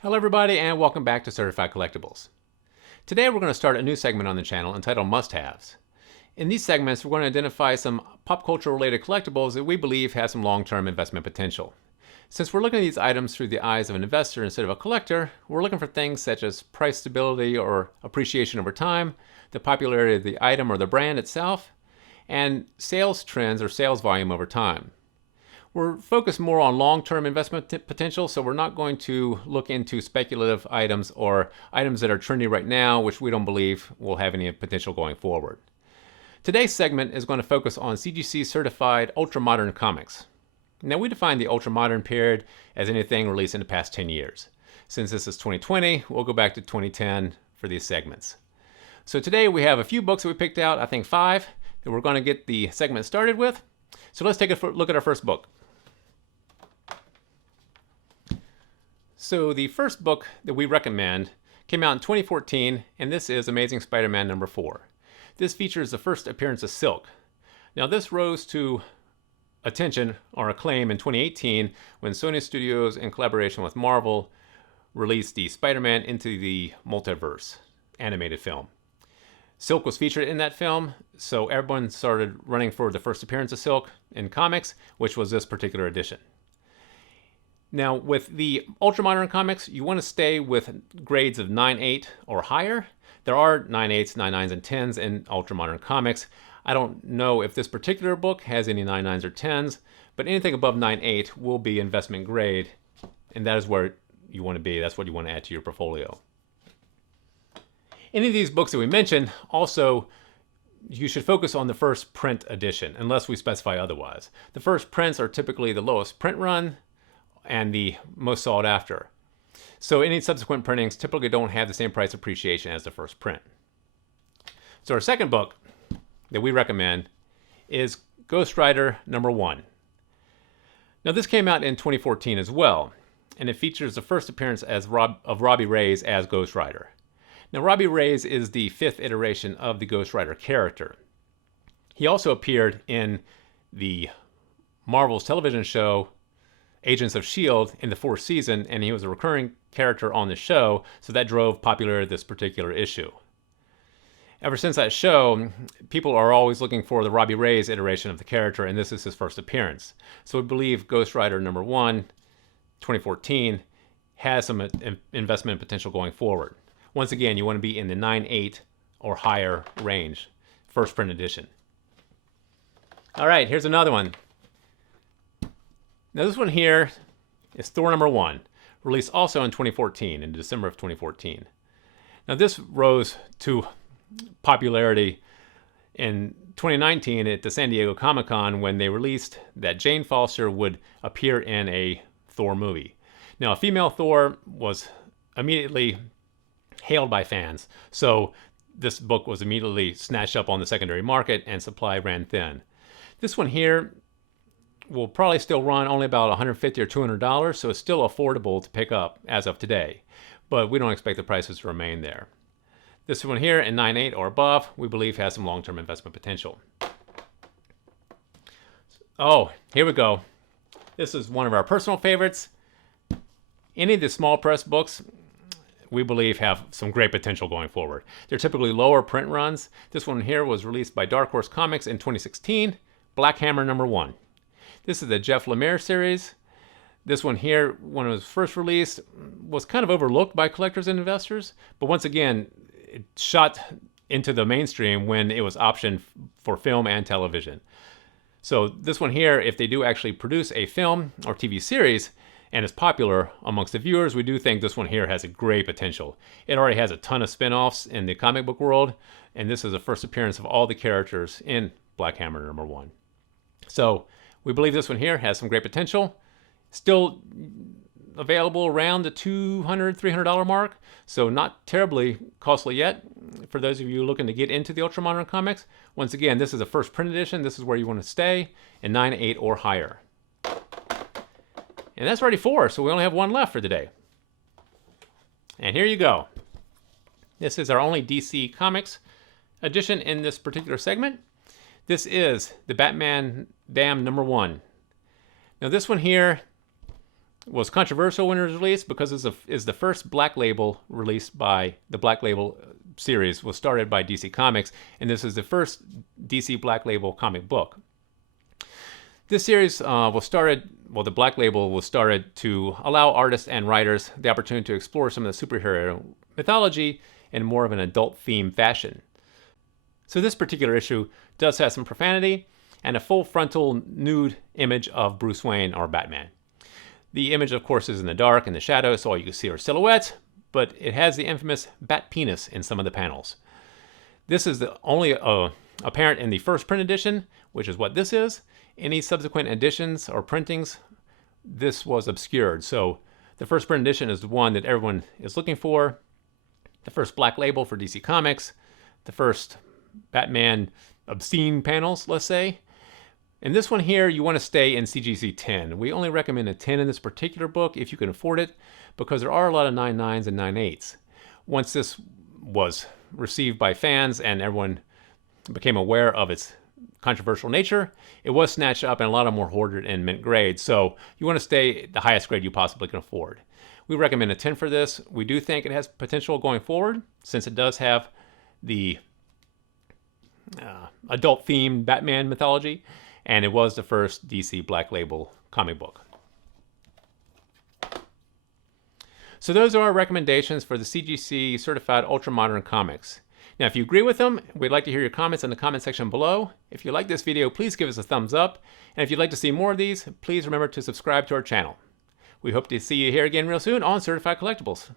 Hello everybody and welcome back to Certified Collectibles. Today we're going to start a new segment on the channel entitled Must-Haves. In these segments we're going to identify some pop culture related collectibles that we believe have some long-term investment potential. Since we're looking at these items through the eyes of an investor instead of a collector, we're looking for things such as price stability or appreciation over time, the popularity of the item or the brand itself, and sales trends or sales volume over time. We're focused more on long-term investment potential, so we're not going to look into speculative items or items that are trendy right now, which we don't believe will have any potential going forward. Today's segment is going to focus on CGC certified ultra-modern comics. Now, we define the ultra-modern period as anything released in the past 10 years. Since this is 2020, we'll go back to 2010 for these segments. So today we have a few books that we picked out, I think 5, that we're going to get the segment started with. So let's take a look at our first book. So the first book that we recommend came out in 2014, and this is Amazing Spider-Man number 4. This features the first appearance of S.h.i.e.l.D. Now this rose to attention or acclaim in 2018 when Sony Studios, in collaboration with Marvel, released the Spider-Man Into the Multiverse animated film. S.h.i.e.l.D. was featured in that film, so everyone started running for the first appearance of S.h.i.e.L.D. in comics, which was this particular edition. Now, with the ultra-modern comics, you want to stay with grades of 9/8 or higher. There are 9/8s, 9/9s, and 10s in ultra-modern comics. I don't know if this particular book has any 9/9s or 10s, but anything above 9/8 will be investment grade, and that is where you want to be. That's what you want to add to your portfolio. Any of these books that we mentioned, also, you should focus on the first print edition, unless we specify otherwise. The first prints are typically the lowest print run and the most sought after. So any subsequent printings typically don't have the same price appreciation as the first print. So our second book that we recommend is Ghost Rider number 1. Now this came out in 2014 as well, and it features the first appearance of Robbie Reyes as Ghost Rider. Now Robbie Reyes is the 5th iteration of the Ghost Rider character. He also appeared in the Marvel's television show Agents of S.h.i.e.L.D. in the 4th season, and he was a recurring character on the show, so that drove popularity of this particular issue. Ever since that show, people are always looking for the Robbie Reyes iteration of the character, and this is his first appearance. So we believe Ghost Rider number 1, 2014, has some investment potential going forward. Once again, you want to be in the 9/8 or higher range, first print edition. All right, here's another one. Now this one here is Thor number 1, released also in 2014, in December of 2014. Now this rose to popularity in 2019 at the San Diego Comic-Con when they released that Jane Foster would appear in a Thor movie. Now a female Thor was immediately hailed by fans, so this book was immediately snatched up on the secondary market and supply ran thin. This one here will probably still run only about $150 or $200, so it's still affordable to pick up as of today, but we don't expect the prices to remain there. This one here in 9/8 or above, we believe has some long-term investment potential. Oh, here we go. This is one of our personal favorites. Any of the small press books we believe have some great potential going forward. They're typically lower print runs. This one here was released by Dark Horse Comics in 2016, Black Hammer number 1. This is the Jeff Lemire series. This one here, when it was first released, was kind of overlooked by collectors and investors, but once again, it shot into the mainstream when it was optioned for film and television. So this one here, if they do actually produce a film or TV series and is popular amongst the viewers, we do think this one here has a great potential. It already has a ton of spin-offs in the comic book world, and this is the first appearance of all the characters in Black Hammer number 1. So we believe this one here has some great potential. Still available around the $200, $300 mark, so not terribly costly yet. For those of you looking to get into the ultra-modern comics, once again, this is a first print edition. This is where you want to stay in 9/8 or higher. And that's already 4, so we only have 1 left for today. And here you go. This is our only DC Comics edition in this particular segment. This is the Batman Dam number 1. Now this one here was controversial when it was released because it is the first Black Label released by the Black Label series was started by DC Comics, and this is the first DC Black Label comic book. This series the Black Label was started to allow artists and writers the opportunity to explore some of the superhero mythology in more of an adult theme fashion. So this particular issue does have some profanity and a full frontal nude image of Bruce Wayne or Batman. The image, of course, is in the dark and the shadows, so all you can see are silhouettes, but it has the infamous bat penis in some of the panels. This is only apparent in the first print edition, which is what this is. Any subsequent editions or printings, this was obscured. So the first print edition is the one that everyone is looking for. The first Black Label for DC Comics. The first Batman obscene panels, let's say. In this one here, you want to stay in CGC 10. We only recommend a 10 in this particular book if you can afford it, because there are a lot of 9.9s and 9.8s. Once this was received by fans and everyone became aware of its controversial nature, it was snatched up and a lot of more hoarded in mint grade. So you want to stay the highest grade you possibly can afford. We recommend a 10 for this. We do think it has potential going forward, since it does have the adult-themed Batman mythology, and it was the first DC Black Label comic book. So those are our recommendations for the CGC Certified Ultra-Modern comics. Now, if you agree with them, we'd like to hear your comments in the comment section below. If you like this video, please give us a thumbs up. And if you'd like to see more of these, please remember to subscribe to our channel. We hope to see you here again real soon on Certified Collectibles.